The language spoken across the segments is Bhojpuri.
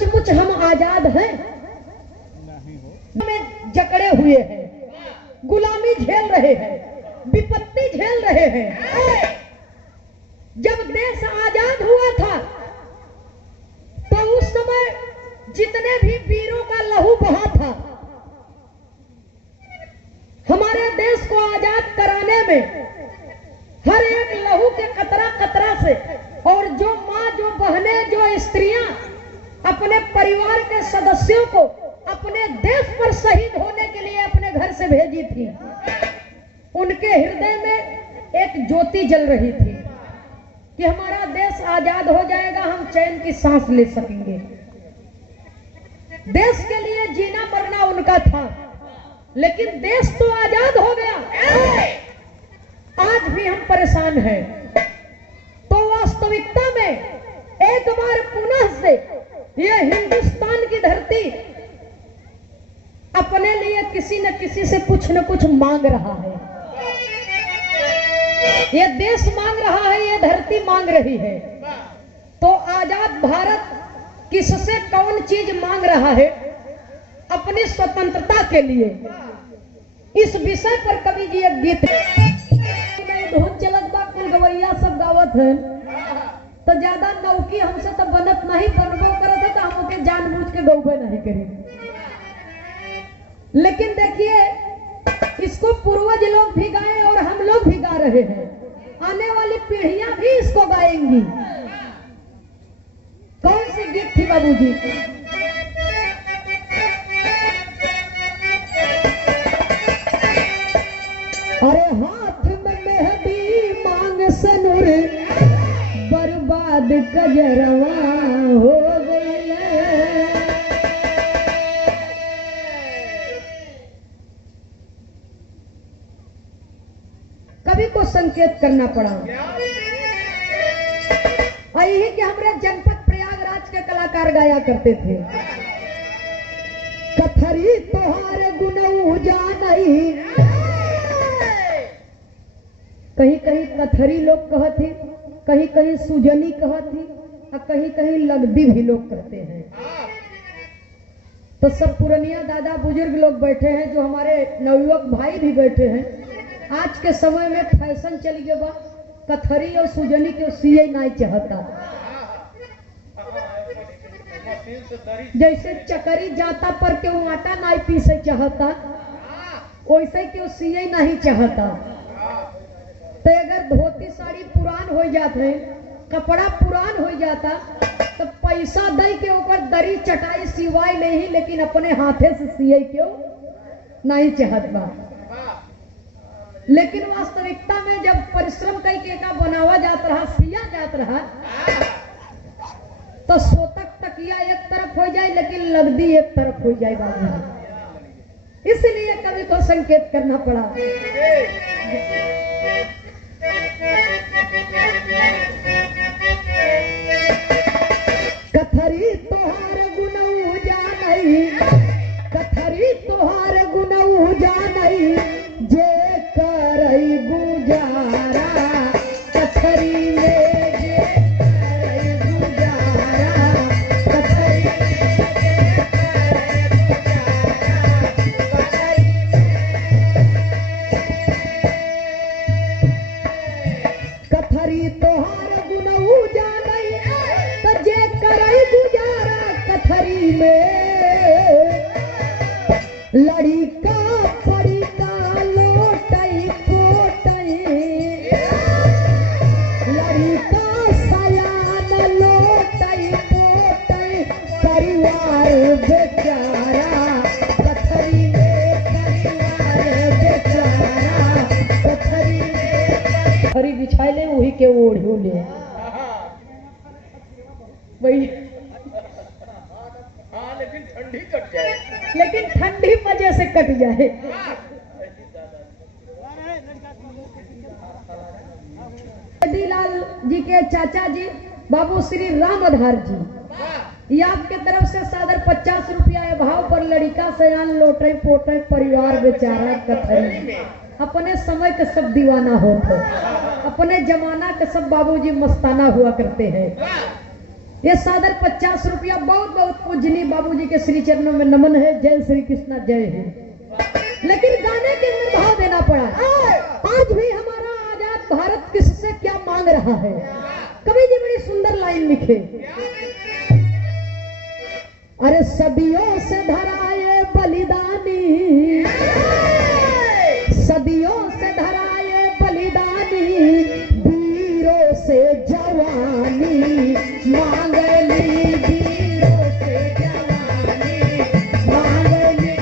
सचमुच हम आजाद हैं? में जकड़े हुए हैं, गुलामी झेल रहे हैं, विपत्ति झेल रहे हैं। जब देश आजाद हुआ था तो उस समय जितने भी वीरों का लहू बहा था, हमारे देश को आजाद कराने में हर एक लहू के कतरा कतरा से, और जो माँ, जो बहनें, जो स्त्रियां अपने परिवार के सदस्यों को अपने देश पर शहीद होने के लिए अपने घर से भेजी थी, उनके हृदय में एक ज्योति जल रही थी कि हमारा देश आजाद हो जाएगा, हम चैन की सांस ले सकेंगे। देश के लिए जीना मरना उनका था, लेकिन देश तो आजाद हो गया। आज भी हम परेशान हैं। तो वास्तविकता में एक बार पुनः से यह हिंदुस्तान की धरती अपने लिए किसी न किसी से कुछ न कुछ मांग रहा है। ये देश मांग रहा है, ये धरती मांग रही है। तो आजाद भारत किससे कौन चीज मांग रहा है? अपनी स्वतंत्रता के लिए। इस विषय पर कवि जी एक गीत धुन चलत बा, कुल गवैया सब गावत है, तो ज्यादा नौकी हमसे तो बनत नहीं, बनबो करत है तो हम ओके जानबूझ के गौबे नहीं करें। लेकिन देखिए, इसको पूर्वज लोग भी गाए और हम लोग भी गा रहे हैं, आने वाली पीढ़ियां भी इसको गाएंगी। कौन सी गीत थी बाबूजी? अरे हाथ में मेहंदी मांग सनुर, बर्बाद कजरवा हो गई। कवि को संकेत करना पड़ा। यही कि हमारे जनपद प्रयागराज के कलाकार गाया करते थे, कथरी तोहार गुनऊ जानई। कहीं कहीं कथरी लोग कहती, कहीं कहीं सुजनी कहती, और कहीं कहीं लगदी भी लोग कहते हैं। तो सब पुरनिया दादा बुजुर्ग लोग बैठे हैं, जो हमारे नवयुवक भाई भी बैठे हैं। आज के समय में फैशन चल गया बा, कथरी और सुजनी के सीए नहीं चाहता। जैसे चकरी जाता पर के वो आटा नहीं पीसे चाहता, वैसे क्यों सीए नहीं चाहता। तो अगर धोती साड़ी पुरान हो जाते, कपड़ा पुरान हो जाता, तो पैसा दे के ऊपर दरी चटाई सिवाय नहीं, लेकिन अपने हाथे से सिए क्यों नहीं चाहता। लेकिन वास्तविकता में जब परिश्रम करके का बनावा जाता रहा, सिया जाता रहा, तो सोतक तकिया एक तरफ हो जाए, लेकिन लगदी एक तरफ हो जाए बाबू। इसलिए कवि को संकेत करना पड़ा। कथरी तोहार गुनऊ जानई, कथरी तोहार गुनऊ जानई, जे करई गुजारा, कथरी में जे करई गुजारा, कथरी में जे करई गुजारा, कथरी तोहार गुनऊ जानई, तो जे करई गुजारा, कथरी में लड़िका पड़िका लोटई पोटई, लड़िका सयान लोटई पोटई, परिवार बेचारा, कथरी में परिवार बेचारा, कथरी में कथरी बिछाई ले, वही के ओढ़ ले वही। लेकिन ठंडी कट जाए, लेकिन ठंडी वजह से कट जाए। लाल जी के चाचा जी बाबू श्री राम आधार जी, ये आपके तरफ से सादर 50 रुपया भाव पर लड़िका सयान लोटे पोटे, परिवार बेचारा, कथरी। अपने समय के सब दीवाना होते, अपने जमाना के सब बाबूजी मस्ताना हुआ करते हैं। ये सादर 50 रुपया बहुत बहुत पूजनी बाबूजी के श्री चरणों में नमन है। जय श्री कृष्णा, जय हिंद। लेकिन गाने के अंदर भाव देना पड़ा। आज भी हमारा आजाद भारत किससे क्या मांग रहा है। कवि जी बड़ी सुंदर लाइन लिखे, अरे सदियों से धराए बलिदानी, सदियों से धराए बलिदानी, वीरों से जवानी मांगली, वीरों से जवानी मांगली,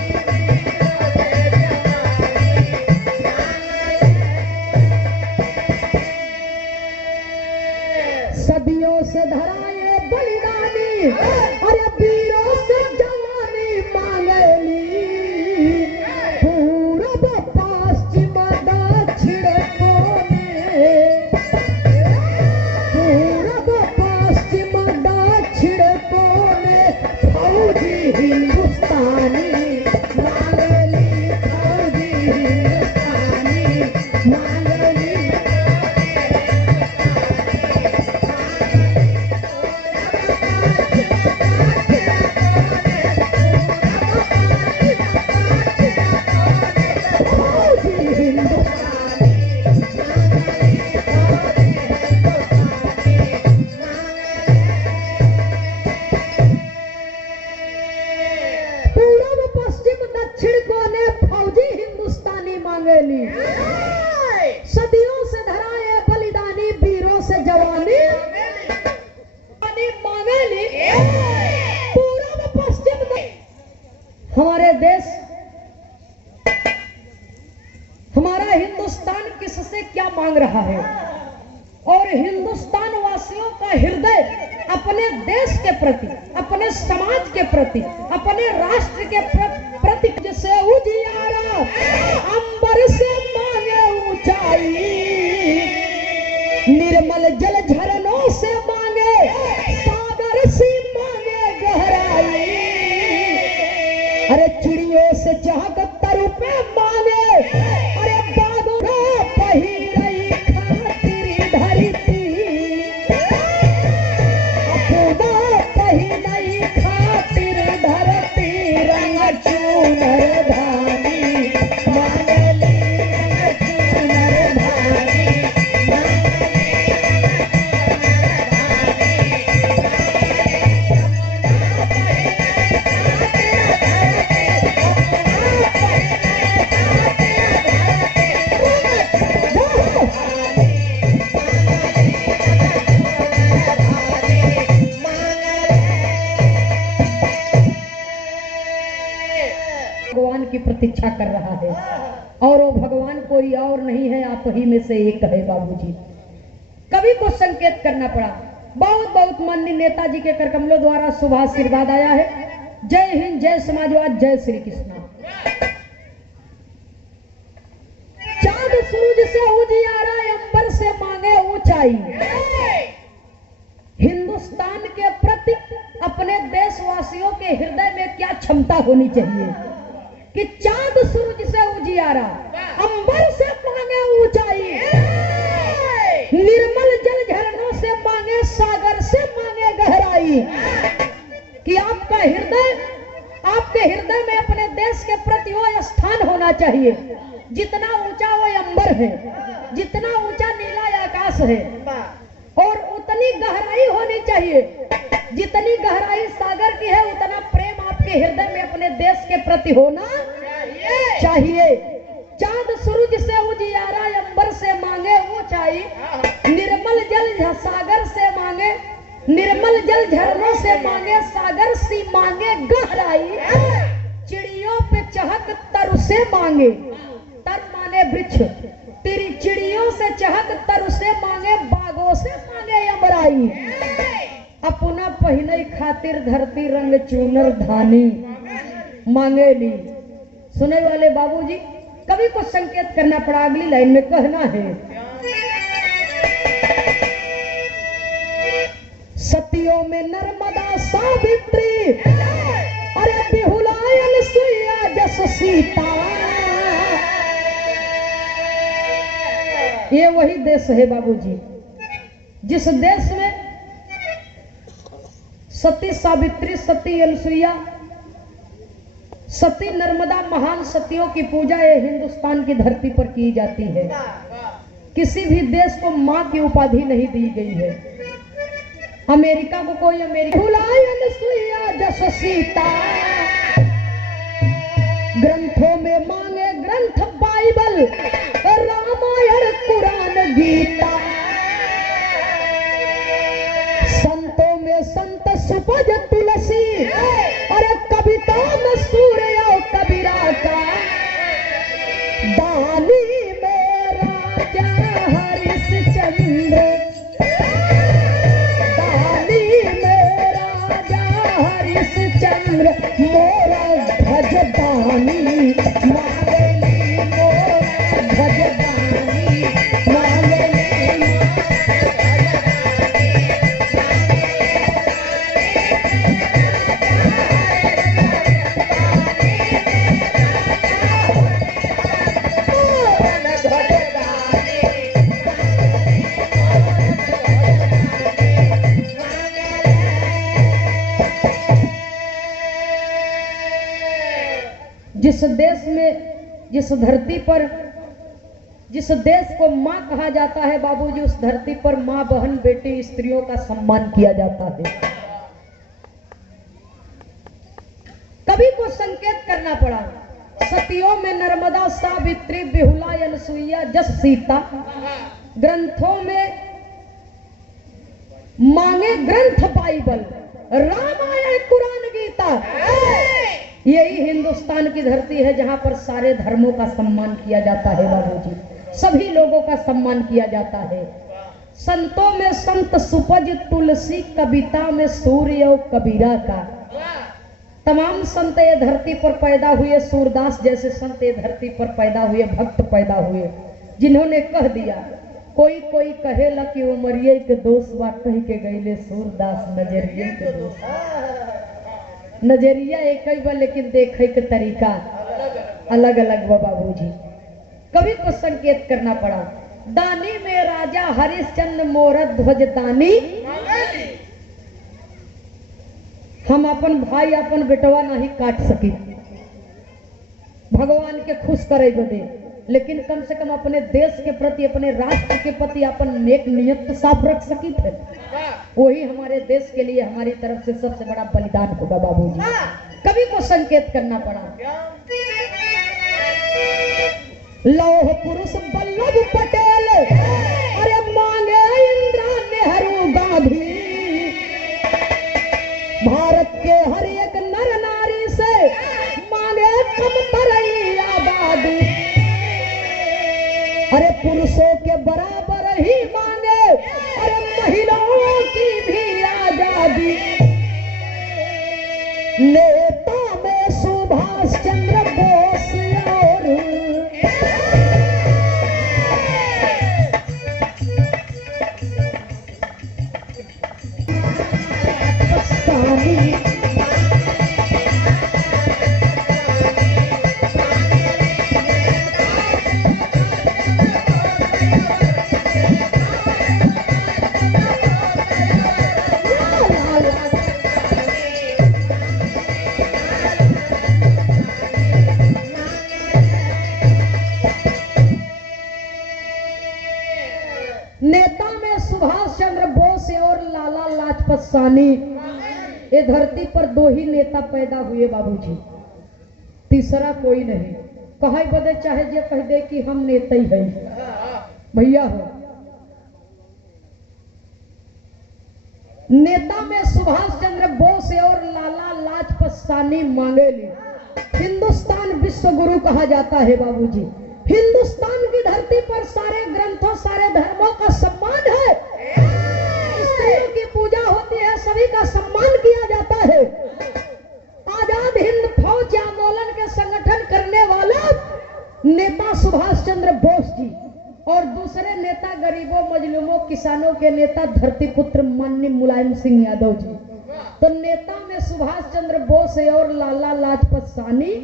सदियों से धराए बलिदानी, अरे वीरों से जवानी मांगली, पूरब पश्चिम दक्षिण कोने, पूरब पश्चिम दक्षिण कोने, फौजी हिंदुस्तानी मांगली, फौजी हिंदुस्तानी मांगली। सदियों से धराए बलिदानी, वीरों से जवानी मांगली, पूरब पश्चिम। हमारे देश, हमारा हिंदुस्तान किससे क्या मांग रहा है, और हिंदुस्तान वासियों का हृदय अपने देश के प्रति, अपने समाज के प्रति, अपने राष्ट्र के प्रति, जिसे उजियारा अंबर से मांगे ऊंचाई, निर्मल जल झरनों से मांगे सागर सी मांगे गहराई, अरे चिड़ियों से चहक तरुपे मांगे, अरे बागों को पही रही खातिर धरती, अपना पही नहीं खातिर धरती, रंग चूनर धानी मांगली, रंग चूनर धानी भगवान की प्रतीक्षा कर रहा है, और वो भगवान कोई और नहीं है, आप ही में से एक है बाबूजी। कवि को संकेत करना पड़ा। बहुत बहुत माननीय नेताजी के करकमलों द्वारा शुभ आशीर्वाद आया है। जय हिंद, जय समाजवाद, जय श्री कृष्णा। चांद सूरज से उजियारा अंबर से मांगे ऊंचाई, हिंदुस्तान के प्रति अपने देशवासियों के हृदय में क्या क्षमता होनी चाहिए कि चांद सूरज से उजियारा अंबर से मांगे ऊंचाई, निर्मल जल झरनों से मांगे सागर से मांगे गहराई, कि आपका हृदय, आपके हृदय में अपने देश के प्रति वो स्थान होना चाहिए जितना ऊंचा वो अंबर है, जितना ऊंचा नीला आकाश है, और उतनी गहराई होनी चाहिए, जितनी गहराई सागर की है उतना प्रेम आपके हृदय में अपने देश के प्रति होना चाहिए। चांद सूरज से उजियारा अंबर से मांगे ऊंचाई, निर्मल जल सागर से मांगे, निर्मल जल झरनों से मांगे सागर सी मांगे गहराई, चिड़ियों पे चहक तरु से मांगे, तर माने वृक्ष, तेरी चिड़ियों से चहक तरु से मांगे, बागों से मांगे अमराई, अपना पहने खातिर धरती रंग चूनर धानी मांगेली। सुने वाले बाबूजी, कवि को संकेत करना पड़ा। अगली लाइन में कहना है, सतियों में नर्मदा सावित्री, अरे बिहुलायन सुइया जस सीता, ये वही देश है बाबूजी जिस देश में सती सावित्री, सती अनसुईया, सती नर्मदा, महान सतियों की पूजा ये हिंदुस्तान की धरती पर की जाती है। किसी भी देश को मां की उपाधि नहीं दी गई है। अमेरिका को कोई अनसुईया जस सीता, ग्रंथों में मांगे ग्रंथ बाइबल, रामायण कुरान गीता, संतों में संत सुपज तुलसी, और कविता में सूर्य और कबीरा का, दानी में राजा हरिश्चंद्र, दानी में राजा हरिश्चंद्र, मोरा ध्वज दानी मांगली, मोरा ध्वज दानी मांगली। जिस देश में, जिस धरती पर, जिस देश को मां कहा जाता है बाबूजी, उस धरती पर मां, बहन, बेटी, स्त्रियों का सम्मान किया जाता है। कवि को संकेत करना पड़ा। सतियों में नर्मदा, सावित्री, बिहुला, अनसुईया जस सीता, ग्रंथों में मांगे ग्रंथ बाइबल, रामायण कुरान गीता। यही हिंदुस्तान की धरती है जहां पर सारे धर्मों का सम्मान किया जाता है बाबूजी, सभी लोगों का सम्मान किया जाता है। संतों में संत सुपज तुलसी, कविता में सूर्य और कबीरा का। तमाम संत ये धरती पर पैदा हुए, सूरदास जैसे संत ये धरती पर पैदा हुए, भक्त पैदा हुए, जिन्होंने कह दिया, कोई कोई कहेला कि उमरिये के दोस्त बा, कह के गईले सूरदास नजरिए के दोस्त। नजरिया एक ही बा, लेकिन देखे के तरीका अलग अलग बा बाबूजी। कवि को संकेत करना पड़ा। दानी में राजा हरिश्चंद्र, मोरा ध्वज दानी। हम अपन भाई, अपन बेटवा नहीं काट सकी भगवान के खुश करे बदे, लेकिन कम से कम अपने देश के प्रति, अपने राष्ट्र के प्रति अपन नेक नियत तो साफ रख सकी थे। वही हमारे देश के लिए हमारी तरफ से सबसे बड़ा बलिदान होगा बाबूजी। कवि को संकेत करना पड़ा। लौह पुरुष वल्लभ पटेल, अरे मांगे इंदिरा, नेहरू, गांधी, भारत के हर एक नर नारी से मांगे कमतर आबादी, अरे पुरुषों के बराबर ही मांगे, अरे महिलाओं की भी आजादी। नेता में सुभाष चंद्र बोस और नेता में सुभाष चंद्र बोस और लाला लाजपत सानी। ये धरती पर दो ही नेता पैदा हुए बाबूजी, तीसरा कोई नहीं। कहे बदे चाहे जे कह दे कि हम नेता ही है, भैया हो। नेता में सुभाष चंद्र बोस और लाला लाजपत सानी मांगे ली। हिंदुस्तान विश्व गुरु कहा जाता है बाबूजी। हिंदुस्तान की धरती पर सारे ग्रंथों, सारे धर्मों का सम्मान है। स्त्रियों की पूजा होती है, सभी का सम्मान किया जाता है। आजाद हिंद फौज आंदोलन के संगठन करने वाला नेता सुभाष चंद्र बोस जी और दूसरे नेता गरीबों, मजलूमों, किसानों के नेता धरती पुत्र माननीय मुलायम सिंह यादव जी। तो नेता में सुभाष चंद्र बोस और लाला लाजपत सानी।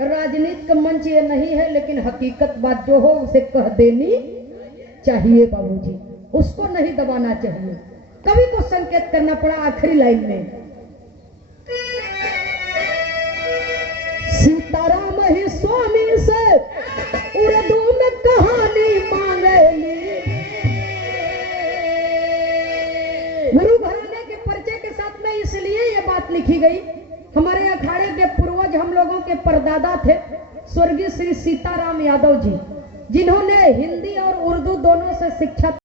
राजनीतिक मंच ये नहीं है, लेकिन हकीकत बात जो हो उसे कह देनी चाहिए बाबूजी, उसको नहीं दबाना चाहिए। कवि को संकेत करना पड़ा आखिरी लाइन में, सीताराम ही स्वामी से उर्दू में कहानी मांगेली। गुरु घराने के परिचय के साथ में इसलिए ये बात लिखी गई, हमारे अखाड़े के पूर्वज हम लोगों के परदादा थे स्वर्गीय श्री सीताराम यादव जी, जिन्होंने हिंदी और उर्दू दोनों से शिक्षा